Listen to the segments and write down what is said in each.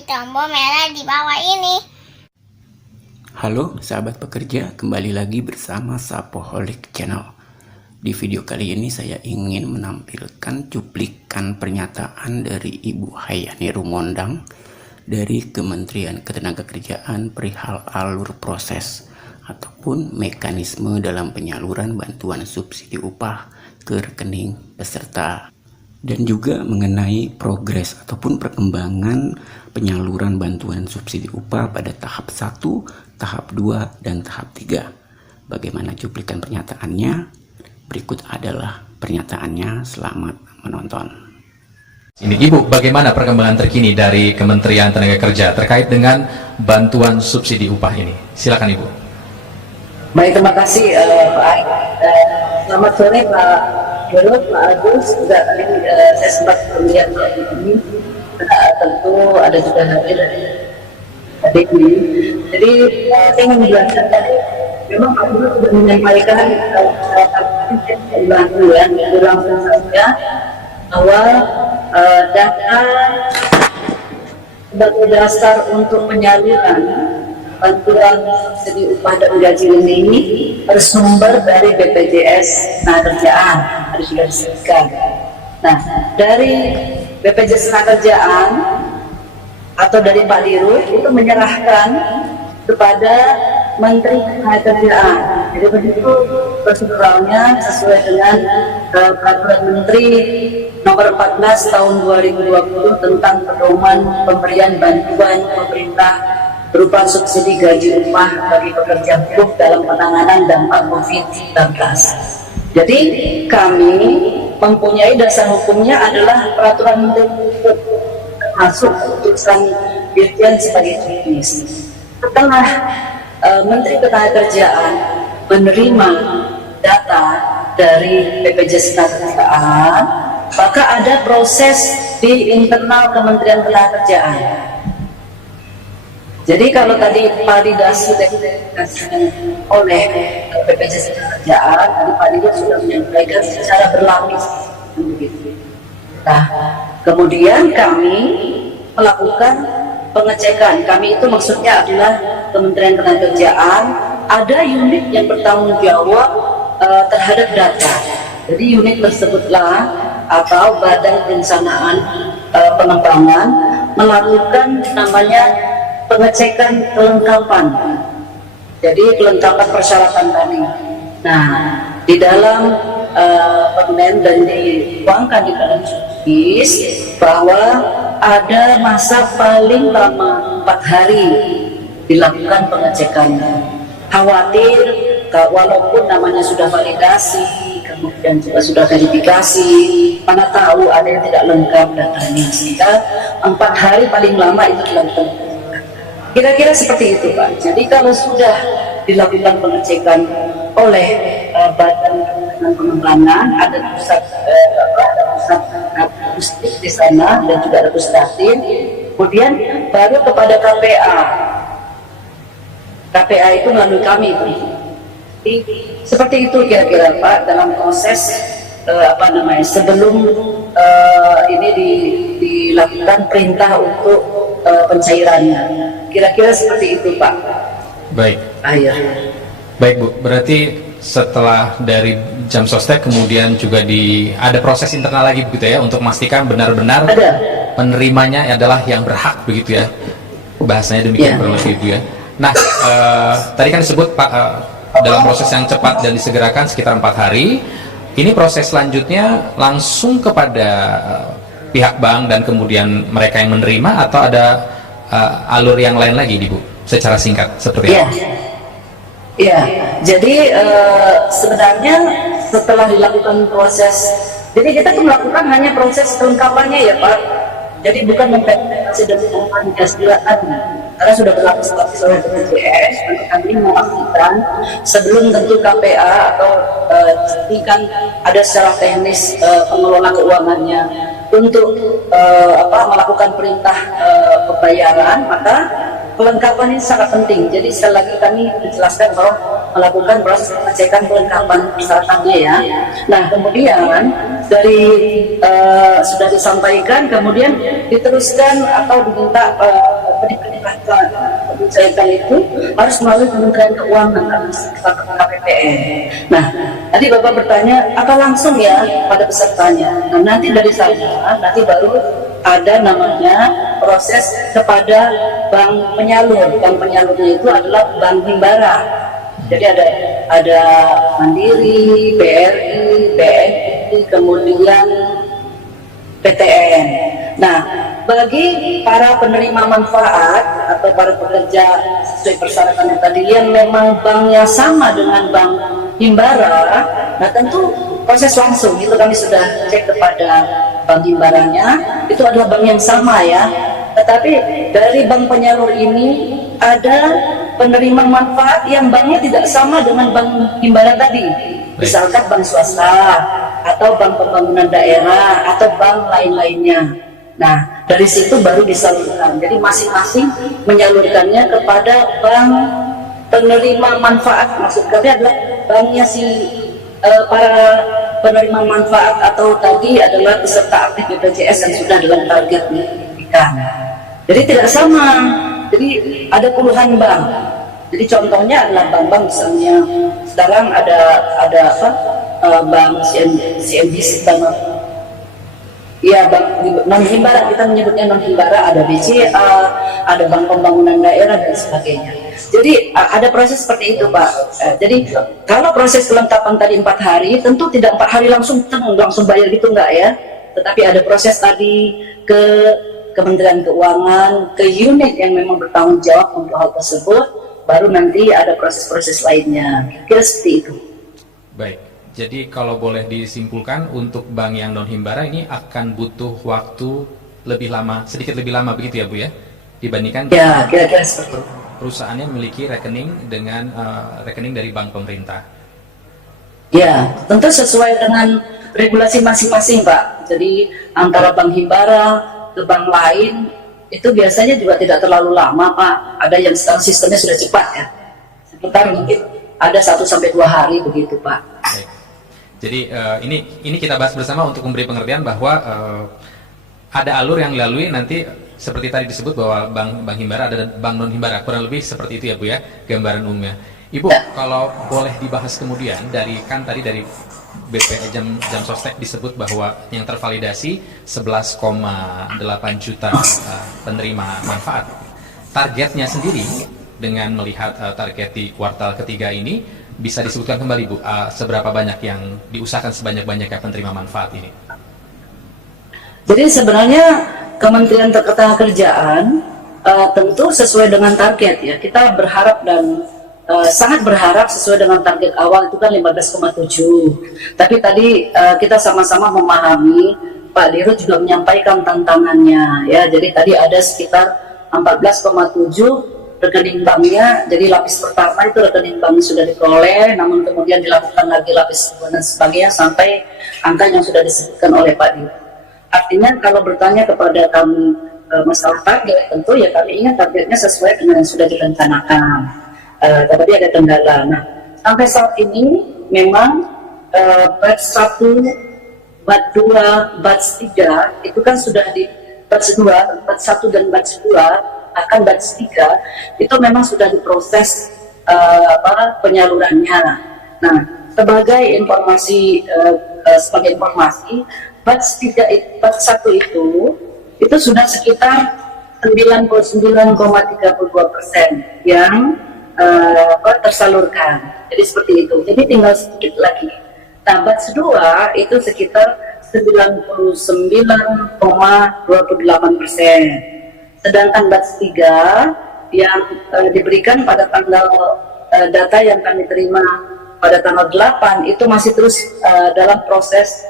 di tombol merah di bawah ini. Halo sahabat pekerja, kembali lagi bersama Sapoholic Channel. Di video kali ini saya ingin menampilkan cuplikan pernyataan dari Ibu Hayani Rumondang dari Kementerian Ketenagakerjaan perihal alur proses ataupun mekanisme dalam penyaluran bantuan subsidi upah ke rekening peserta, dan juga mengenai progres ataupun perkembangan penyaluran bantuan subsidi upah pada tahap 1, tahap 2, dan tahap 3. Bagaimana cuplikan pernyataannya? Berikut adalah pernyataannya, selamat menonton. Ini Ibu, bagaimana perkembangan terkini dari Kementerian Tenaga Kerja terkait dengan bantuan subsidi upah ini? Silakan Ibu. Baik, terima kasih Pak Ari. Selamat sore Pak Yolo, Pak Agus. Juga saya sempat melihat ini. Tentu ada juga hadir dari adik ini. Jadi saya ingin menjelaskan tadi, memang Pak Yolo sudah menyampaikan bantuan langsung saja bahwa data sebagai dasar untuk penyaluran bantuan subsidi upah dan gaji ini bersumber dari BPJS Ketenagakerjaan, tadi sudah disebutkan. Nah, dari BPJS Ketenagakerjaan atau dari Pak Dirut itu menyerahkan kepada Menteri Ketenagakerjaan. Jadi begitu proseduralnya sesuai dengan Peraturan Menteri Nomor 14 Tahun 2020 tentang pedoman pemberian bantuan pemerintah berupa subsidi gaji upah bagi pekerja buruh dalam penanganan dampak COVID-19. Jadi kami mempunyai dasar hukumnya adalah Peraturan Menteri masuk putusan Dirjen sebagai teknis. Setelah Menteri Ketenagakerjaan menerima data dari BPJS Ketenagakerjaan, maka ada proses di internal Kementerian Ketenagakerjaan. Jadi kalau tadi validasi oleh BPJS Ketenagakerjaan, tadi Pak Dirut sudah menyampaikan secara berlapis. Nah, kemudian kami melakukan pengecekan. Kami itu maksudnya adalah Kementerian Ketenagakerjaan, ada unit yang bertanggung jawab terhadap data. Jadi unit tersebutlah atau Badan Perencanaan Pengembangan melakukan namanya pengecekan kelengkapan. Jadi kelengkapan persyaratan tadi. Nah, di dalam permen dan dituangkan di dalam judis bahwa ada masa paling lama 4 hari dilakukan pengecekan. Khawatir walaupun namanya sudah validasi, kemudian juga sudah verifikasi, mana tahu ada yang tidak lengkap datanya, sehingga 4 hari paling lama itu dilakukan. Kira-kira seperti itu Pak. Jadi kalau sudah dilakukan pengecekan oleh Badan Pengembangan, ada pusat akustik di sana dan juga ada pusdatin, kemudian baru kepada KPA. KPA itu melalui kami Pak. Jadi, seperti itu kira-kira Pak dalam proses sebelum ini dilakukan perintah untuk pencairannya. Kira-kira seperti itu Pak. Baik. Baik Bu, berarti setelah dari jam sostek kemudian juga ada proses internal lagi begitu ya, untuk memastikan benar-benar penerimanya adalah yang berhak begitu ya, bahasanya demikian kurang lebih Bu ya. Nah, tadi kan disebut Pak dalam proses yang cepat dan disegerakan sekitar 4 hari. Ini proses selanjutnya langsung kepada pihak bank dan kemudian mereka yang menerima, atau ada alur yang lain lagi Bu, secara singkat seperti apa? Iya, jadi sebenarnya setelah dilakukan proses, jadi kita tuh melakukan hanya proses kelengkapannya ya Pak. Jadi bukan memverifikasi dan mengakomodasikan, karena sudah berlapis-lapis oleh BPJS. Kami memastikan sebelum tentu KPA atau ini kan ada secara teknis pengelola keuangannya untuk melakukan perintah pembayaran, maka kelengkapan ini sangat penting. Jadi sekali lagi kami menjelaskan bahwa melakukan proses pengecekan kelengkapan persyaratannya ya. Nah kemudian dari sudah disampaikan, kemudian diteruskan atau diminta dicairkan itu harus melalui Kementerian Keuangan atau KPPN. Nah, tadi Bapak bertanya apa langsung ya pada pesertanya. Nah, nanti dari sana nanti baru ada namanya proses kepada bank penyalur. Bank penyalurnya itu adalah bank himbara. Jadi ada Mandiri, BRI, BNI, kemudian PTN. Nah, bagi para penerima manfaat atau para pekerja sesuai persyaratan yang tadi yang memang banknya sama dengan bank himbara, nah tentu proses langsung itu kami sudah cek kepada bank himbaranya, itu adalah bank yang sama ya. Tetapi dari bank penyalur ini ada penerima manfaat yang banknya tidak sama dengan bank himbara tadi, misalkan bank swasta atau bank pembangunan daerah atau bank lain-lainnya. Nah, dari situ baru disalurkan. Jadi masing-masing menyalurkannya kepada bank penerima manfaat. Maksud kami adalah banknya para penerima manfaat atau tadi adalah peserta aktif BPJS yang sudah dalam target diberikan. Jadi tidak sama. Jadi ada puluhan bank. Jadi contohnya adalah bank-bank misalnya sekarang ada bank CNBC, bank ya bank non himbara, kita menyebutnya non himbara, ada BCA, ada bank pembangunan daerah dan sebagainya. Jadi ada proses seperti itu Pak. Jadi kalau proses kelengkapan tadi 4 hari, tentu tidak 4 hari langsung bayar gitu enggak ya. Tetapi ada proses tadi ke Kementerian Keuangan, ke unit yang memang bertanggung jawab untuk hal tersebut, baru nanti ada proses-proses lainnya. Kira seperti itu. Baik, jadi kalau boleh disimpulkan untuk bank yang non himbara ini akan butuh waktu lebih lama, sedikit lebih lama begitu ya Bu ya, dibandingkan ya kira-kira seperti itu. Perusahaannya memiliki rekening dengan rekening dari bank pemerintah. Ya, tentu sesuai dengan regulasi masing-masing Pak. Jadi antara bank himbara ke bank lain itu biasanya juga tidak terlalu lama Pak. Ada yang sekarang sistemnya sudah cepat ya, sekitar mungkin ada 1-2 hari begitu Pak. Baik. Jadi ini kita bahas bersama untuk memberi pengertian bahwa ada alur yang dilalui nanti seperti tadi disebut bahwa bank himbara ada bank non himbara, kurang lebih seperti itu ya Bu ya gambaran umumnya. Ibu ya. Kalau boleh dibahas kemudian dari BP jam sostek disebut bahwa yang tervalidasi 11,8 juta penerima manfaat. Targetnya sendiri dengan melihat target di kuartal ketiga ini bisa disebutkan kembali Bu, seberapa banyak yang diusahakan sebanyak-banyaknya penerima manfaat ini? Jadi sebenarnya Kementerian Ketenagakerjaan tentu sesuai dengan target ya. Kita berharap dan sangat berharap sesuai dengan target awal itu kan 15,7. Tapi tadi kita sama-sama memahami, Pak Dirut juga menyampaikan tantangannya ya. Jadi tadi ada sekitar 14,7 rekening banknya. Jadi lapis pertama itu rekening bank sudah diperoleh, namun kemudian dilakukan lagi lapis kedua dan sebagainya sampai angka yang sudah disebutkan oleh Pak Dirut. Artinya kalau bertanya kepada kami masalah target, tentu ya kami ingat targetnya sesuai dengan yang sudah direncanakan. Tetapi ada kendala. Nah, sampai saat ini memang batch 1, batch 2, batch 3 itu kan sudah di batch 2, batch 1 dan batch 2 akan batch 3 itu memang sudah diproses penyalurannya. Nah, sebagai informasi batch 1 itu sudah sekitar 99,32% yang tersalurkan. Jadi seperti itu. Jadi tinggal sedikit lagi. Nah, batch 2 itu sekitar 99,28%. Sedangkan batch 3 yang diberikan pada tanggal data yang kami terima pada tanggal 8 itu masih terus dalam proses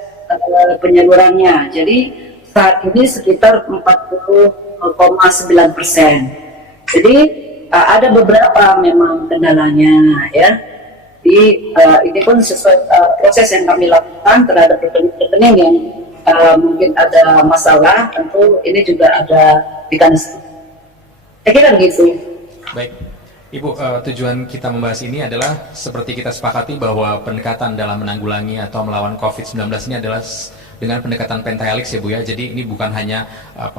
penyalurannya. Jadi saat ini sekitar 40,9%. Jadi ada beberapa memang kendalanya ya. Di ini pun sesuai proses yang kami lakukan terhadap rekening yang mungkin ada masalah, tentu ini juga ada mekanisme. Saya kira begitu. Baik, Ibu, tujuan kita membahas ini adalah seperti kita sepakati bahwa pendekatan dalam menanggulangi atau melawan COVID-19 ini adalah dengan pendekatan pentahelix ya Bu ya. Jadi ini bukan hanya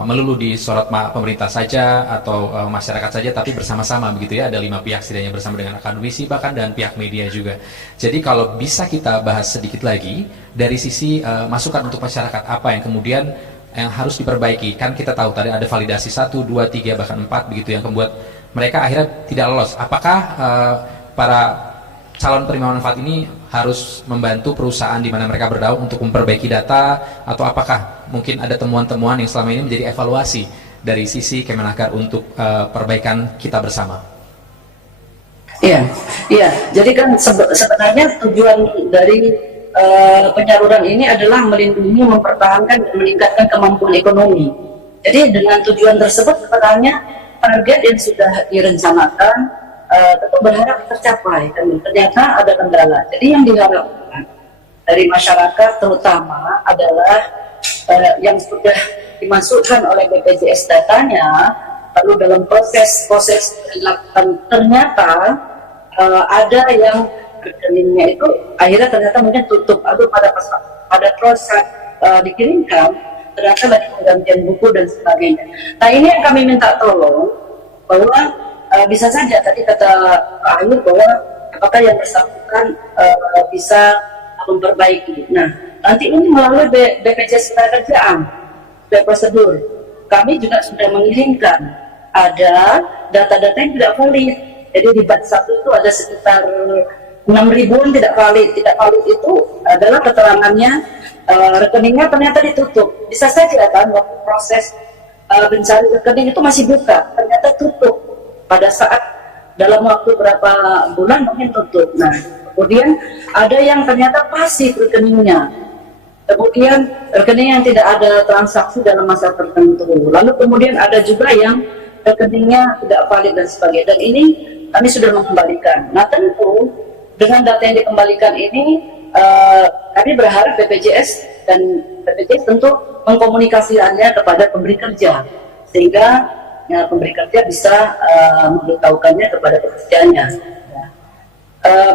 melulu disorot pemerintah saja atau masyarakat saja, tapi bersama-sama begitu ya. Ada 5 pihak setidaknya bersama dengan akademisi bahkan dan pihak media juga. Jadi kalau bisa kita bahas sedikit lagi dari sisi masukan untuk masyarakat, apa yang kemudian yang harus diperbaiki. Kan kita tahu tadi ada validasi 1, 2, 3 bahkan 4 begitu yang membuat mereka akhirnya tidak lolos. Apakah para calon penerima manfaat ini harus membantu perusahaan di mana mereka berdaung untuk memperbaiki data, atau apakah mungkin ada temuan-temuan yang selama ini menjadi evaluasi dari sisi Kemenaker untuk perbaikan kita bersama? Iya, iya. Jadi kan sebenarnya tujuan dari penyaluran ini adalah melindungi, mempertahankan, dan meningkatkan kemampuan ekonomi. Jadi dengan tujuan tersebut sebenarnya target yang sudah direncanakan tentu berharap tercapai, dan ternyata ada kendala. Jadi yang diharapkan dari masyarakat terutama adalah yang sudah dimasukkan oleh BPJS datanya, lalu dalam proses dilakukan ternyata ada yang rekeningnya itu akhirnya ternyata mungkin tutup, atau pada proses dikirimkan ternyata lagi penggantian buku dan sebagainya. Nah ini yang kami minta tolong, bahwa bisa saja tadi kata Pak Ayu bahwa apakah yang bersangkutan bisa memperbaiki. Nah, nanti ini melalui BPJS Ketenagakerjaan, prosedur. Kami juga sudah mengirimkan ada data-data yang tidak valid. Jadi di batch 1 itu ada sekitar 6.000-an tidak valid. Tidak valid itu adalah keterangannya rekeningnya ternyata ditutup. Bisa saja kan waktu proses mencari rekening itu masih buka, ternyata tutup. Pada saat dalam waktu berapa bulan mungkin tutup. Nah, kemudian ada yang ternyata pasif rekeningnya. Kemudian rekening yang tidak ada transaksi dalam masa tertentu. Lalu kemudian ada juga yang rekeningnya tidak valid dan sebagainya. Dan ini kami sudah mengembalikan. Nah, tentu dengan data yang dikembalikan ini kami berharap BPJS dan BPJS tentu mengkomunikasikannya kepada pemberi kerja, sehingga pemberi kerja bisa memberitahukannya kepada pekerjanya.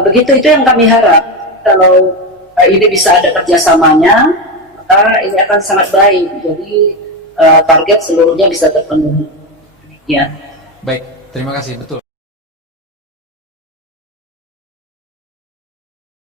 Begitu, itu yang kami harap. Kalau ini bisa ada kerjasamanya, maka ini akan sangat baik. Jadi target seluruhnya bisa terpenuhi. Ya. Baik, terima kasih. Betul.